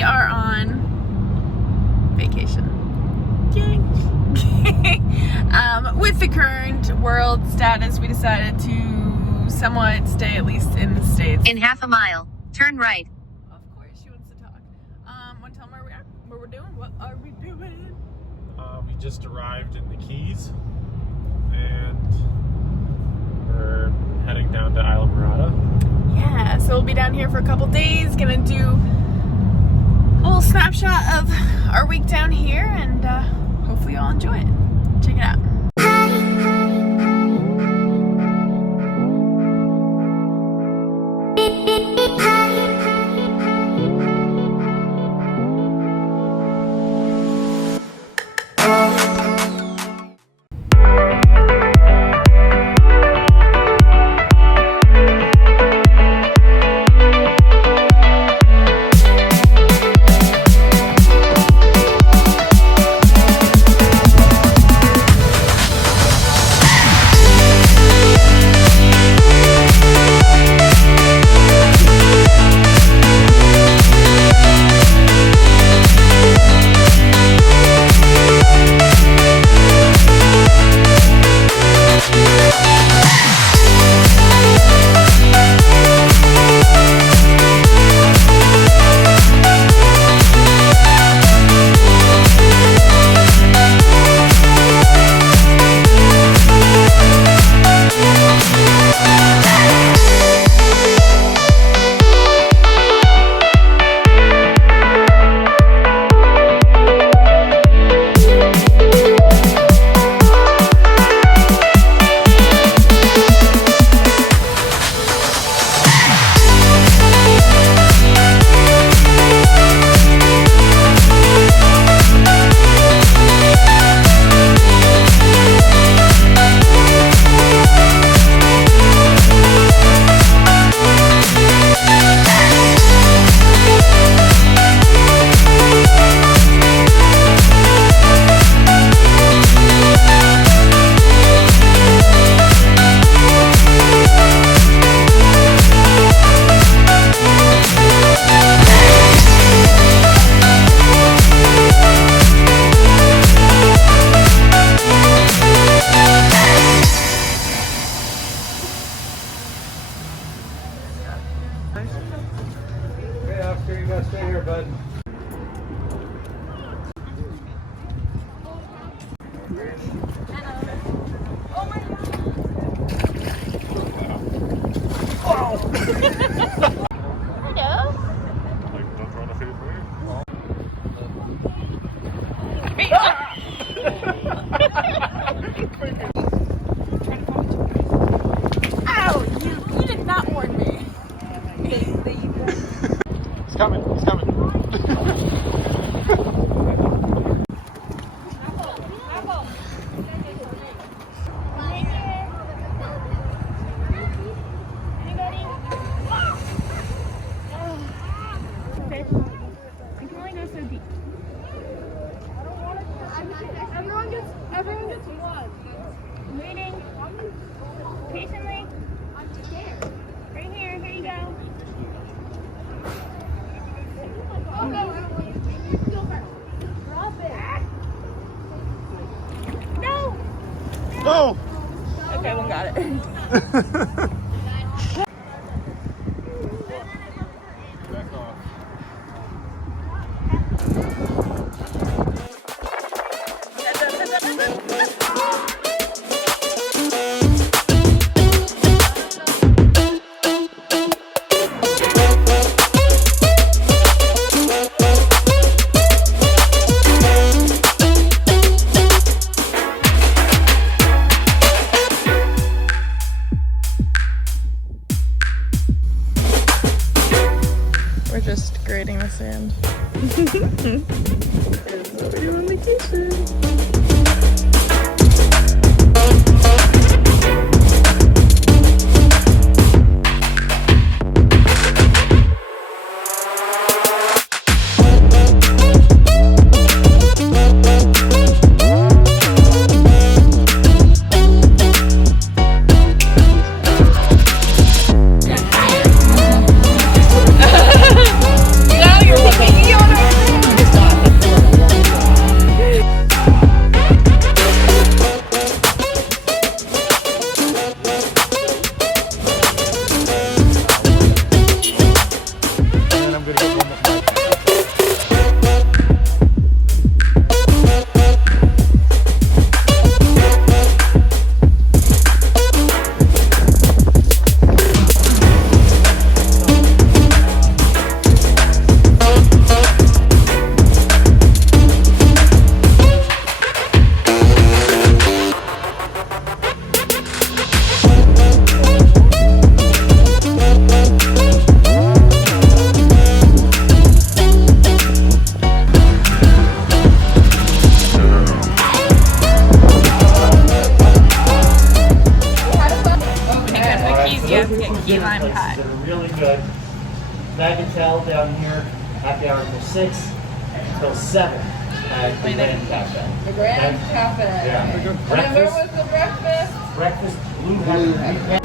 we are on vacation. Yay. With the current world status, we decided to somewhat stay at least in the States. In half a mile, turn right. Of course, she wants to talk. Want to tell them where we are? What we're doing? What are we doing? We just arrived in the Keys, and we're heading down to Islamorada. Yeah, so we'll be down here for a couple days. Gonna do a little snapshot of our week down here, and hopefully you'll enjoy it. Check it out. Hey, Oscar, you gotta stay here, bud. Ow! You did not warn me. He's coming, he's coming. Everyone gets one. I'm waiting. Patiently. I'm scared. Right here. Here you go. Oh no, I don't want you. You go first. Drop it. No. No! Okay, one got it. Back off. We're just grading the sand. Here's what we do on vacation. Now you're looking. You Key lime pie. That are really good. Bagatelle down here, happy hour till 6 until 7 at the Grand Cafe. The Grand Cafe. Yeah. And then where Breakfast, was the breakfast? breakfast, Blue Heaven.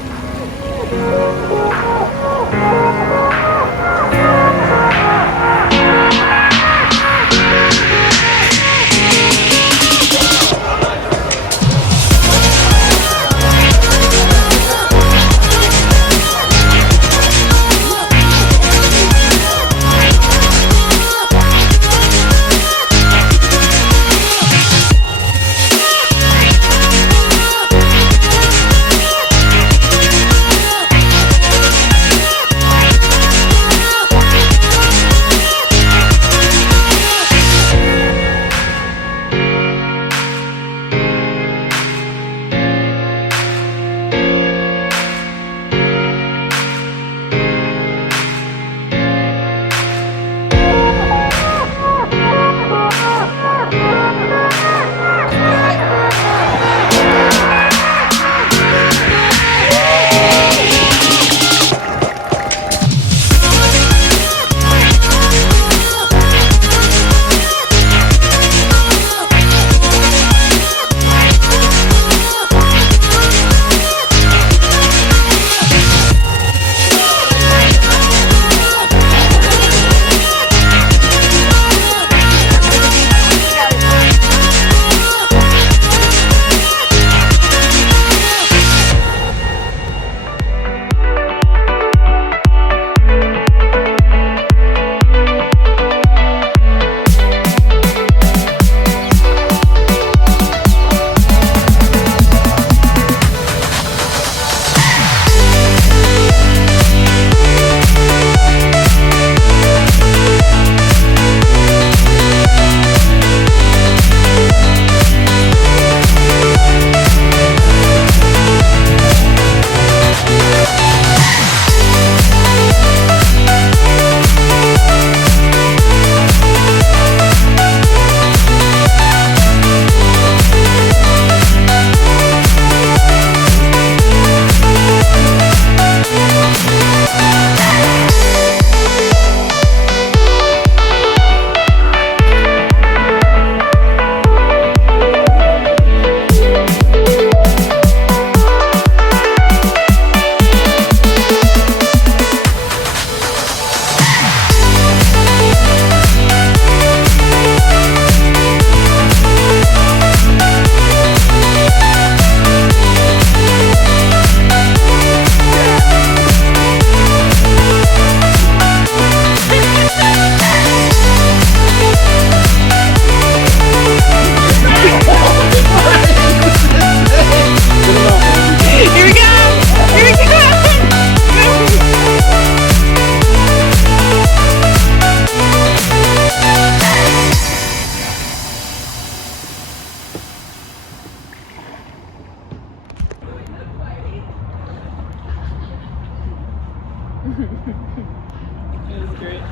It was great.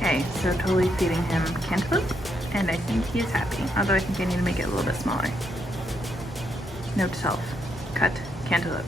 Okay, so totally feeding him cantaloupe, and I think he is happy, although I think I need to make it a little bit smaller. Note to self, cut cantaloupe.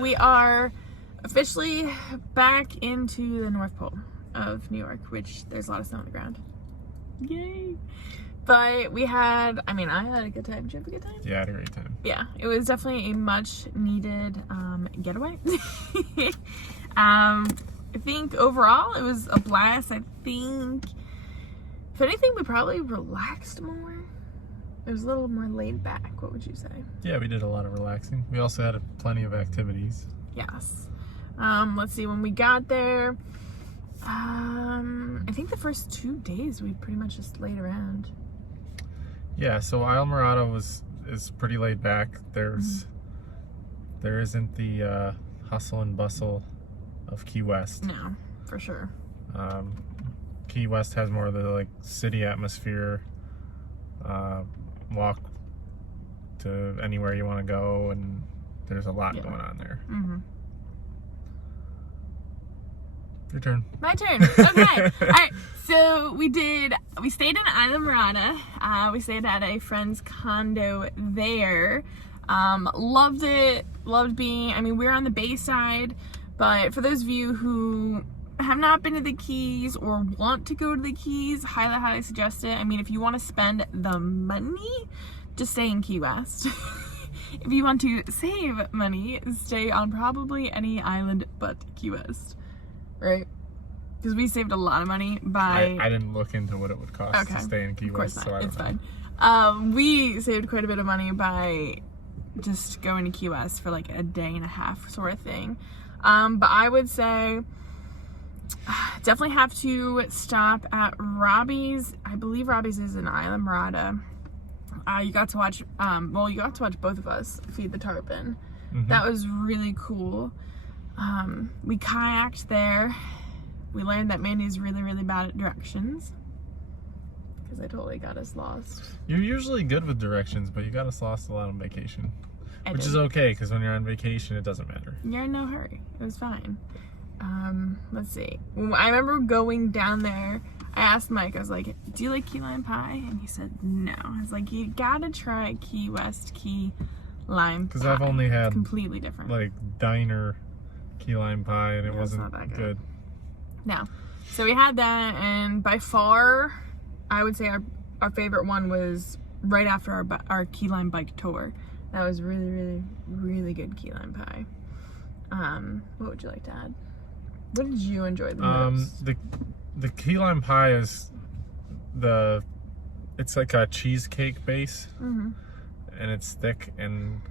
We are officially back into the North Pole of New York, which there's a lot of snow on the ground. Yay! But we had, I had a good time. Did you have a good time? Yeah, I had a great time. Yeah, it was definitely a much needed getaway. I think overall it was a blast. I think, if anything, we probably relaxed more. It was a little more laid back. What would you say? Yeah, we did a lot of relaxing. We also had plenty of activities. Yes. Let's see, when we got there, I think the first 2 days we pretty much just laid around. Yeah, so Islamorada is pretty laid back. There isn't the hustle and bustle of Key West. No, for sure. Key West has more of the like city atmosphere. Walk to anywhere you want to go, and there's a lot going on there. Mm-hmm. Your turn. My turn. Okay. All right. So we stayed in Islamorada. We stayed at a friend's condo there. Loved it. Loved being, we were on the bay side, but for those of you who have not been to the Keys or want to go to the Keys, highly suggest it. If you want to spend the money, just stay in Key West. If you want to save money, stay on probably any island but Key West, right? Because we saved a lot of money by... I didn't look into what it would cost to stay in Key West, so I don't know. Fine. We saved quite a bit of money by just going to Key West for like a day and a half sort of thing. But I would say definitely have to stop at Robbie's. I believe Robbie's is in Islamorada. You got to watch, you got to watch both of us feed the tarpon. Mm-hmm. That was really cool. We kayaked there. We learned that Mandy's really bad at directions, because I totally got us lost. You're usually good with directions, but you got us lost a lot on vacation. Which is okay, because when you're on vacation, it doesn't matter. You're in no hurry. It was fine. Let's see. I remember going down there, I asked Mike, I was like, do you like key lime pie? And he said no. I was like, you gotta try Key West key lime pie. Because I've only had completely different, like diner key lime pie, and it wasn't not that good. No. So we had that, and by far, I would say our favorite one was right after our key lime bike tour. That was really good key lime pie. What would you like to add? What did you enjoy the most? The key lime pie is it's like a cheesecake base, mm-hmm. and it's thick and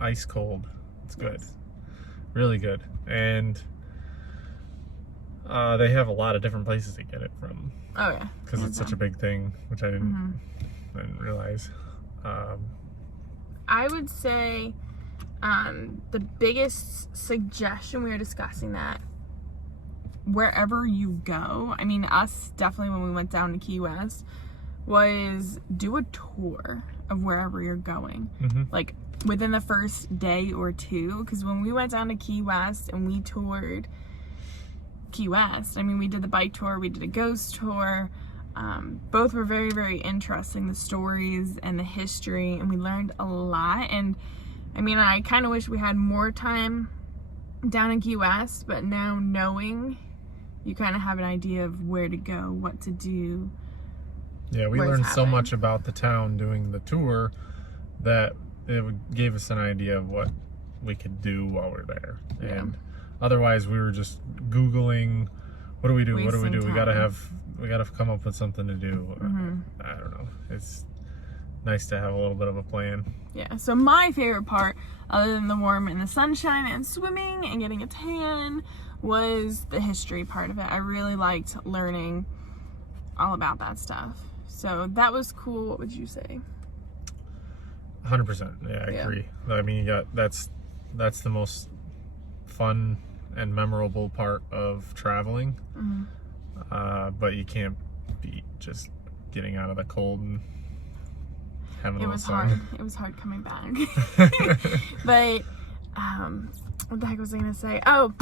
ice cold. It's good. Yes. Really good. And they have a lot of different places to get it from. Oh yeah. Because it's such a big thing, which I didn't realize. I would say the biggest suggestion, we were discussing that wherever you go, us definitely when we went down to Key West, was do a tour of wherever you're going. Mm-hmm. Like within the first day or two, because when we went down to Key West and we toured Key West, we did the bike tour, we did a ghost tour. Both were very interesting, the stories and the history, and we learned a lot. And I kind of wish we had more time down in Key West, but now knowing, you kind of have an idea of where to go, what to do. Yeah, we learned so much about the town doing the tour that it gave us an idea of what we could do while we're there. Yeah. And otherwise, we were just Googling, what do we do? What do we do? We gotta come up with something to do. Mm-hmm. I don't know. It's nice to have a little bit of a plan. Yeah, so my favorite part, other than the warm and the sunshine and swimming and getting a tan, was the history part of it. I really liked learning all about that stuff. So that was cool. What would you say? 100%. Yeah, I agree. I mean, that's the most fun and memorable part of traveling. But you can't beat just getting out of the cold and having a little sun. It was hard coming back. But what the heck was I gonna say? Oh,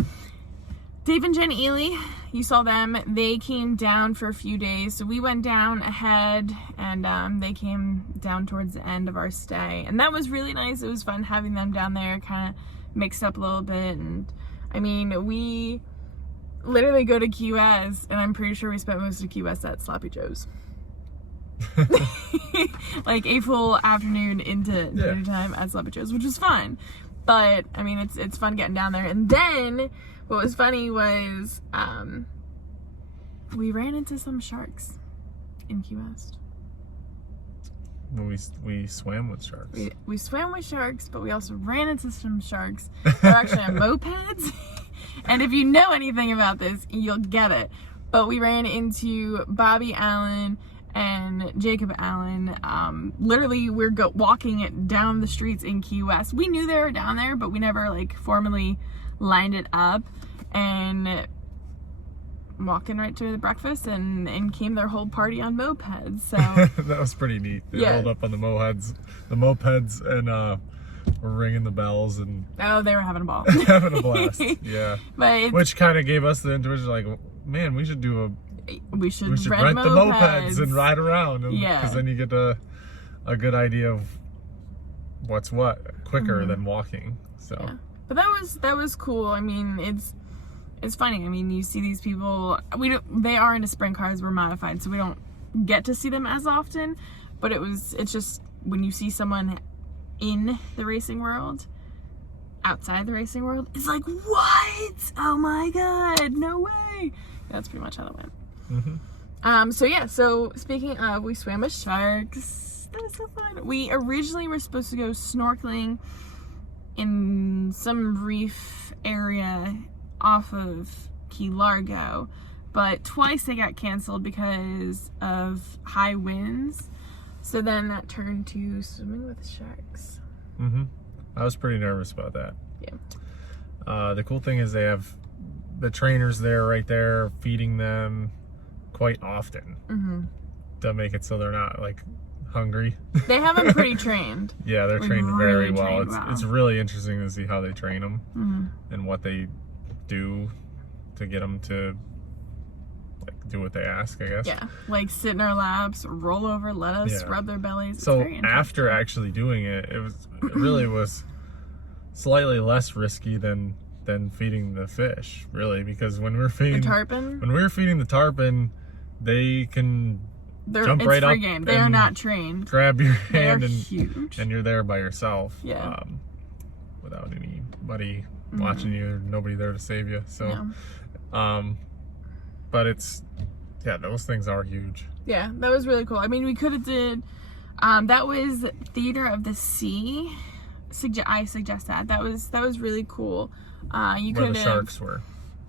Dave and Jen Ely, you saw them. They came down for a few days, so we went down ahead, and they came down towards the end of our stay, and that was really nice. It was fun having them down there, kind of mixed up a little bit. And I mean, we literally go to Key West, and I'm pretty sure we spent most of Key West at Sloppy Joe's. Like a full afternoon into dinner time at Sloppy Joe's, which was fun. But I mean, it's fun getting down there. And then what was funny was we ran into some sharks in Key West. We swam with sharks. We swam with sharks, but we also ran into some sharks. They're actually on mopeds. And if you know anything about this, you'll get it. But we ran into Bobby Allen and Jacob Allen. Literally, we're walking down the streets in Key West. We knew they were down there, but we never like formally lined it up. And walking right to the breakfast, and came their whole party on mopeds. So that was pretty neat. They rolled up on the mopeds, and were ringing the bells, and they were having a ball. having a blast. Yeah, but which kind of gave us the intuition, like, man, we should rent the mopeds and ride around, because then you get a good idea of what's what quicker than walking. So but that was cool. I mean, it's funny. I mean, you see these people, they are into sprint cars, we're modified, so we don't get to see them as often, but it's just when you see someone in the racing world, outside the racing world, it's like, what? Oh my god, no way. That's pretty much how that went. So speaking of, we swam with sharks. That was so fun. We originally were supposed to go snorkeling in some reef area off of Key Largo, but twice they got canceled because of high winds. So then that turned to swimming with sharks. I was pretty nervous about that. Yeah. The cool thing is they have the trainers there, right there, feeding them quite often to make it so they're not like hungry. They have them pretty trained. Yeah, they're trained very well. It's really interesting to see how they train them and what they do to get them to like do what they ask, I guess. Yeah, like sit in our laps, roll over, let us rub their bellies. It's so very after actually doing it, it really was slightly less risky than feeding the fish, really, because when we're feeding the tarpon, they can jump right up. Game. They are not trained. Grab your hand huge. And you're there by yourself. Yeah. Without anybody watching you, nobody there to save you. So, but those things are huge. Yeah, that was really cool. I mean, we could have did, that was Theater of the Sea. I suggest that. That was really cool. You could where the sharks were.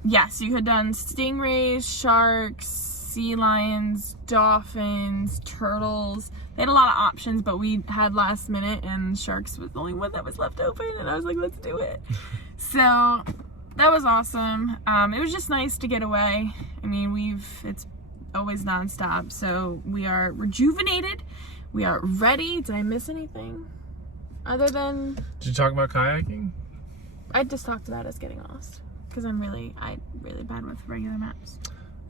Yes, you could have done stingrays, sharks, sea lions, dolphins, turtles. They had a lot of options, but we had last minute, and sharks was the only one that was left open, and I was like, let's do it. So that was awesome. It was just nice to get away. I mean, it's always nonstop, so we are rejuvenated. We are ready. Did I miss anything other than? Did you talk about kayaking? I just talked about us getting lost because I'm really bad with regular maps.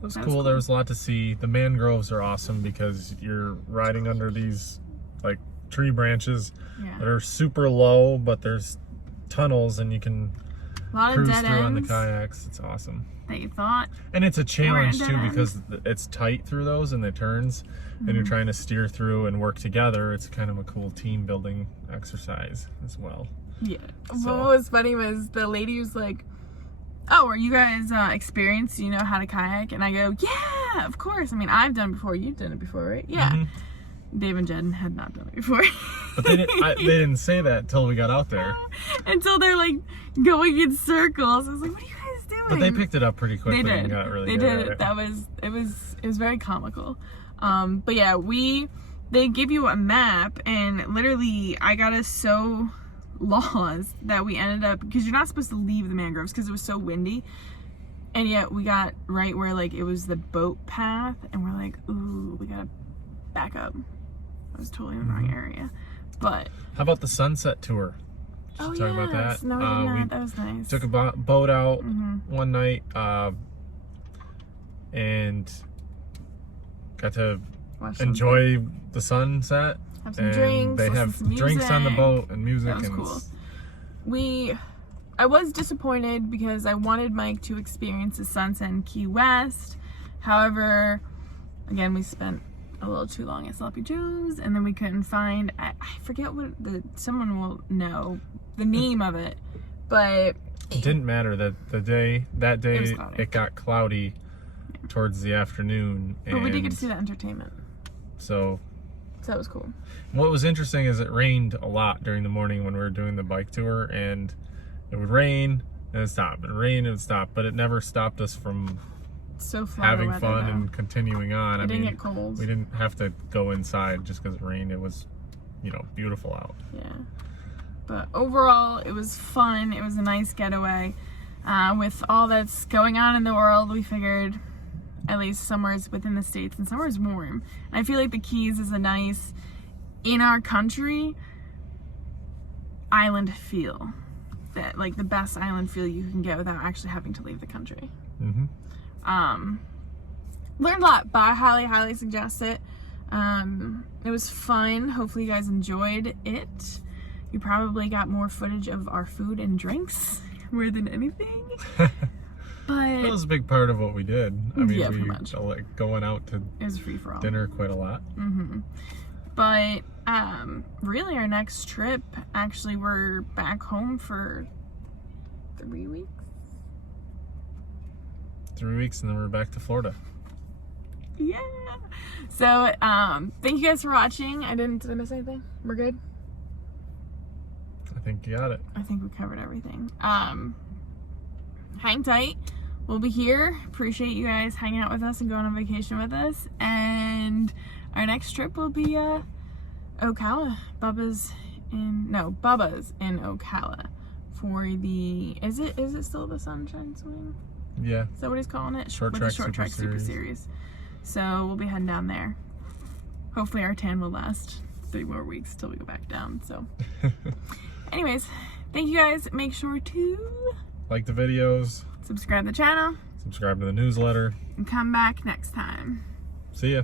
It was cool. There was a lot to see. The mangroves are awesome because you're riding under these like tree branches that are super low, but there's tunnels and you can cruise through on the kayaks. It's awesome. That you thought. And it's a challenge too because it's tight through those and the turns, and you're trying to steer through and work together. It's kind of a cool team building exercise as well. Yeah. So. What was funny was the lady was like, oh, are you guys experienced? Do you know how to kayak? And I go, yeah, of course. I mean, I've done it before. You've done it before, right? Yeah. Dave and Jen had not done it before. But they didn't say that until we got out there. Until they're like going in circles. I was like, what are you guys doing? But they picked it up pretty quickly. They did. And got really they good did. At it. It was very comical. But yeah, we they give you a map, and literally I got us so lost that we ended up, because you're not supposed to leave the mangroves because it was so windy, and yet we got right where like it was the boat path, and we're like, ooh, we gotta back up. I was totally in the wrong area. But how about the sunset tour? oh Talk yeah, about that. No, We that was nice. took a boat out one night and got to Watch some- enjoy the sunset. have some and drinks. They listen have to some drinks on the music. boat and music. That was and cool. I was disappointed because I wanted Mike to experience the sunset in Key West. However, again, we spent a little too long at Sloppy Joe's, and then we couldn't find, I forget what someone will know the name of it, but it didn't matter that day it got cloudy towards the afternoon. But we did get to and see the entertainment, so that was cool. what was interesting is it rained a lot during the morning when we were doing the bike tour, and it would rain and it'd stop, and rain and it'd stop, but it never stopped us from So fun having weather, fun though. and continuing on. It I didn't mean, get cold. we didn't have to go inside just because it rained. It was, beautiful out. Yeah. But overall, it was fun. It was a nice getaway. With all that's going on in the world, we figured at least somewhere's within the States and somewhere's warm. And I feel like the Keys is a nice, in our country, island feel. That, like, the best island feel you can get without actually having to leave the country. Learned a lot, but I highly suggest it. It was fun. Hopefully you guys enjoyed it. You probably got more footage of our food and drinks more than anything. But That was a big part of what we did. I mean, Yeah, we pretty much. like going out to it was free for all. dinner quite a lot. But really our next trip, actually we're back home for 3 weeks. 3 weeks, and then we're back to Florida. Yeah. So thank you guys for watching. Did I miss anything? We're good? I think you got it. I think we covered everything. Hang tight. We'll be here. Appreciate you guys hanging out with us and going on vacation with us. And our next trip will be Ocala. Bubba's in Ocala for the is it still the Sunshine Swing? Yeah. Is that what he's calling it? Short With Track the Short Track Super Series. So we'll be heading down there. Hopefully our tan will last 3 more weeks till we go back down. So anyways, thank you guys. Make sure to Like the videos, subscribe to the channel subscribe to the newsletter. and come back next time. See ya.